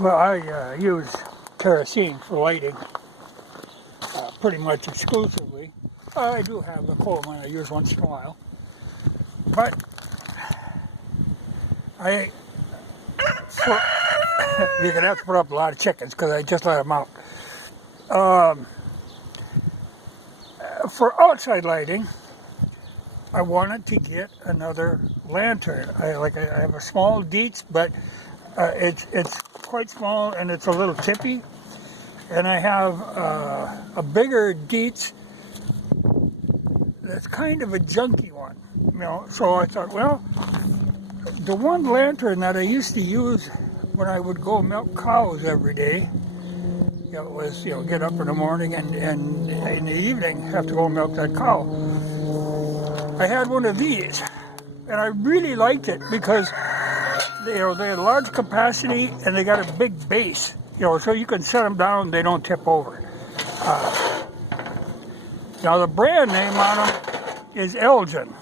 Well, I use kerosene for lighting pretty much exclusively. I do have the coal mine I use once in a while. But you're going to have to put up a lot of chickens because I just let them out. For outside lighting, I wanted to get another lantern. I have a small Dietz, but it's quite small and it's a little tippy. And I have a bigger Dietz that's kind of a junky one, you know. So I thought, well, the one lantern that I used to use when I would go milk cows every day, you know, was, you know, get up in the morning and in the evening have to go milk that cow. I had one of these, and I really liked it because they had large capacity and they got a big base, you know, so you can set them down, they don't tip over. Now the brand name on them is ELGIN.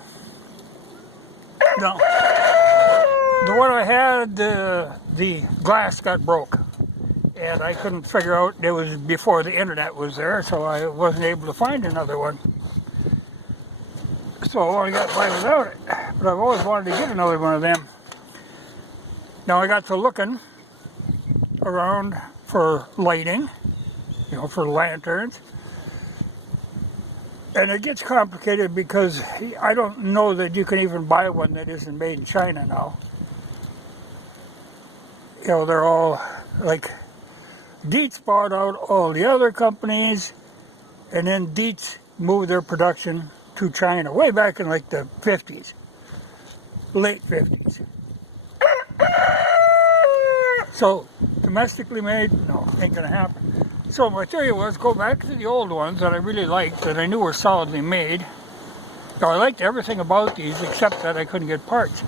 Now, the one I had, the glass got broke, and I couldn't figure out, it was before the internet was there, so I wasn't able to find another one. So I got by without it, but I've always wanted to get another one of them. Now I got to looking around for lighting, you know, for lanterns. And it gets complicated because I don't know that you can even buy one that isn't made in China now. You know, they're all like, Dietz bought out all the other companies, and then Dietz moved their production to China way back in like the 50s, late 50s. So domestically made, no, ain't gonna happen. So my theory was go back to the old ones that I really liked, that I knew were solidly made. Now, I liked everything about these except that I couldn't get parts.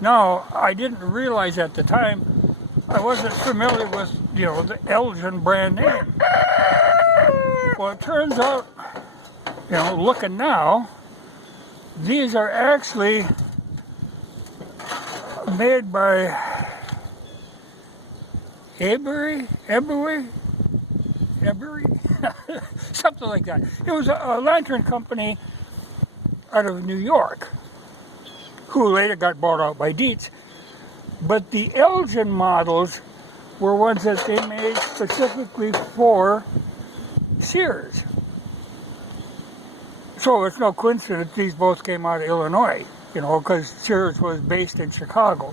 Now, I didn't realize at the time, I wasn't familiar with, you know, the ELGIN brand name. Well, it turns out, you know, looking now, these are actually made by Ebery, something like that. It was a lantern company out of New York who later got bought out by Dietz. But the ELGIN models were ones that they made specifically for Sears. So it's no coincidence these both came out of Illinois, you know, because Sears was based in Chicago.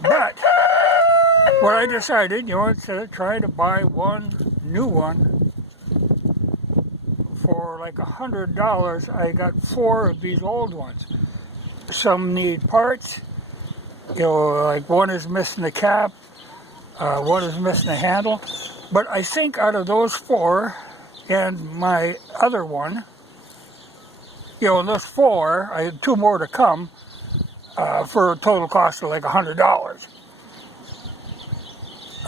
But what I decided, you know, instead of trying to buy one new one for like $100, I got 4 of these old ones. Some need parts, you know, like one is missing the cap, one is missing the handle. But I think out of those 4 and my other one, you know, in those 4, I had 2 more to come for a total cost of like $100.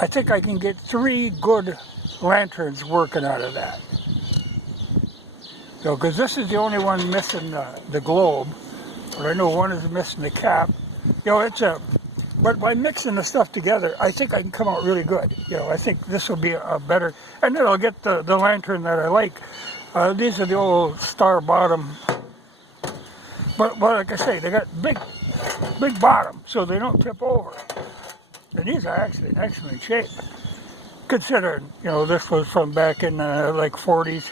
I think I can get 3 good lanterns working out of that. So, because this is the only one missing the globe, but I know one is missing the cap. You know, but by mixing the stuff together, I think I can come out really good. You know, I think this will be a better, and then I'll get the lantern that I like. These are the old star bottom, but like I say, they got big bottom, so they don't tip over. And these are actually in excellent shape, considering, you know, this was from back in like 40s,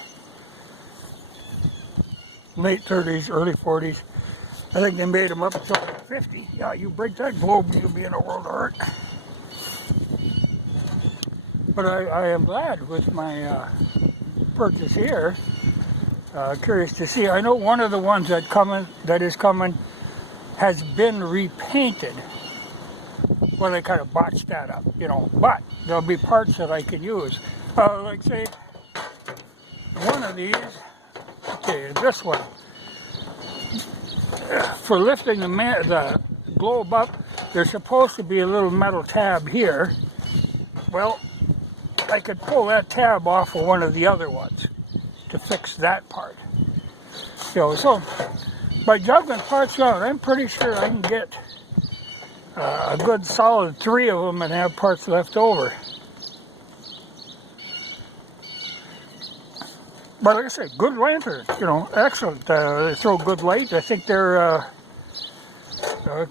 late 30s, early 40s. I think they made them up until like 50. Yeah, you break that globe, you'll be in a world of hurt. But I am glad with my purchase here. Curious to see. I know one of the ones that is coming has been repainted. Well, they kind of botched that up, you know, but there'll be parts that I can use. Like say, one of these, okay, this one, for lifting the globe up, there's supposed to be a little metal tab here. Well, I could pull that tab off of one of the other ones to fix that part. You know, so by juggling parts around, I'm pretty sure I can get a good solid 3 of them and have parts left over. But like I said, good lantern, you know, excellent. They throw good light. I think they're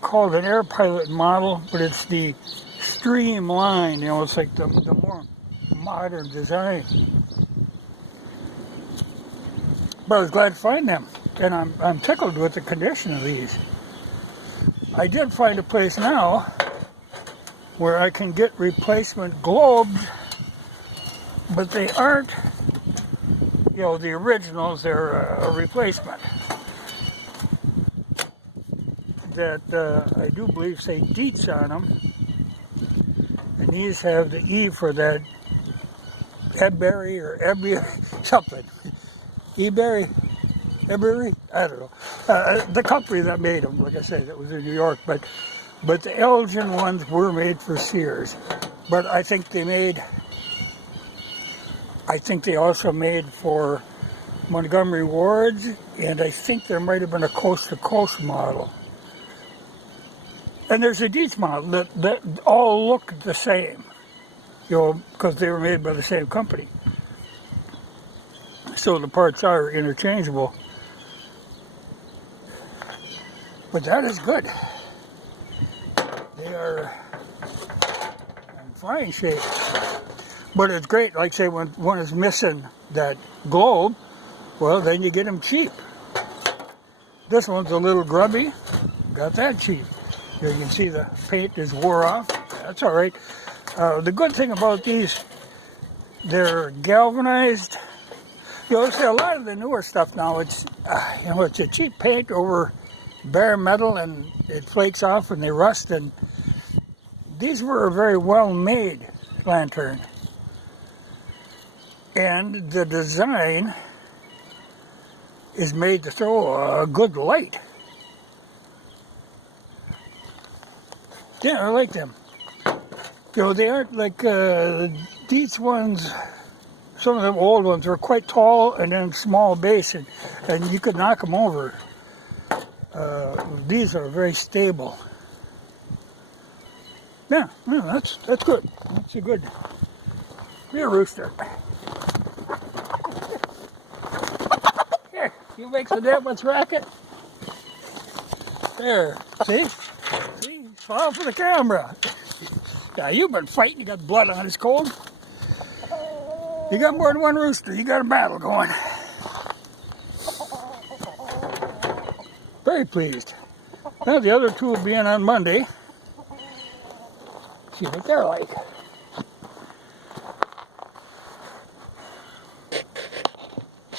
called an Air Pilot model, but it's the streamline, you know, it's like the more modern design. But I was glad to find them, and I'm tickled with the condition of these. I did find a place now where I can get replacement globes, but they aren't, you know, the originals. They're a replacement that I do believe say Dietz on them, and these have the E for that Eberry or Eberry something. Eberry, I don't know. The company that made them, like I said, that was in New York, but the ELGIN ones were made for Sears. But I think they also made for Montgomery Ward's, and I think there might have been a coast-to-coast model. And there's a Dietz model that all look the same, you know, because they were made by the same company. So the parts are interchangeable. But that is good. They are in fine shape. But it's great, like say when one is missing that globe, well then you get them cheap. This one's a little grubby, got that cheap. Here you can see the paint is wore off, that's all right. The good thing about these, they're galvanized. You know, see, a lot of the newer stuff now, it's you know, it's a cheap paint over bare metal, and it flakes off and they rust. And these were a very well made lantern, and the design is made to throw a good light. Yeah, I like them. You know, they aren't like these ones. Some of them old ones were quite tall and then small base, and you could knock them over. These are very stable. Yeah, that's good. That's a good. Here, rooster. Here, you make the damn much racket. There, see, smile for the camera. Yeah, you've been fighting. You got blood on his cold. You got more than one rooster. You got a battle going. Very pleased. Now the other two will be in on Monday. See what they're like.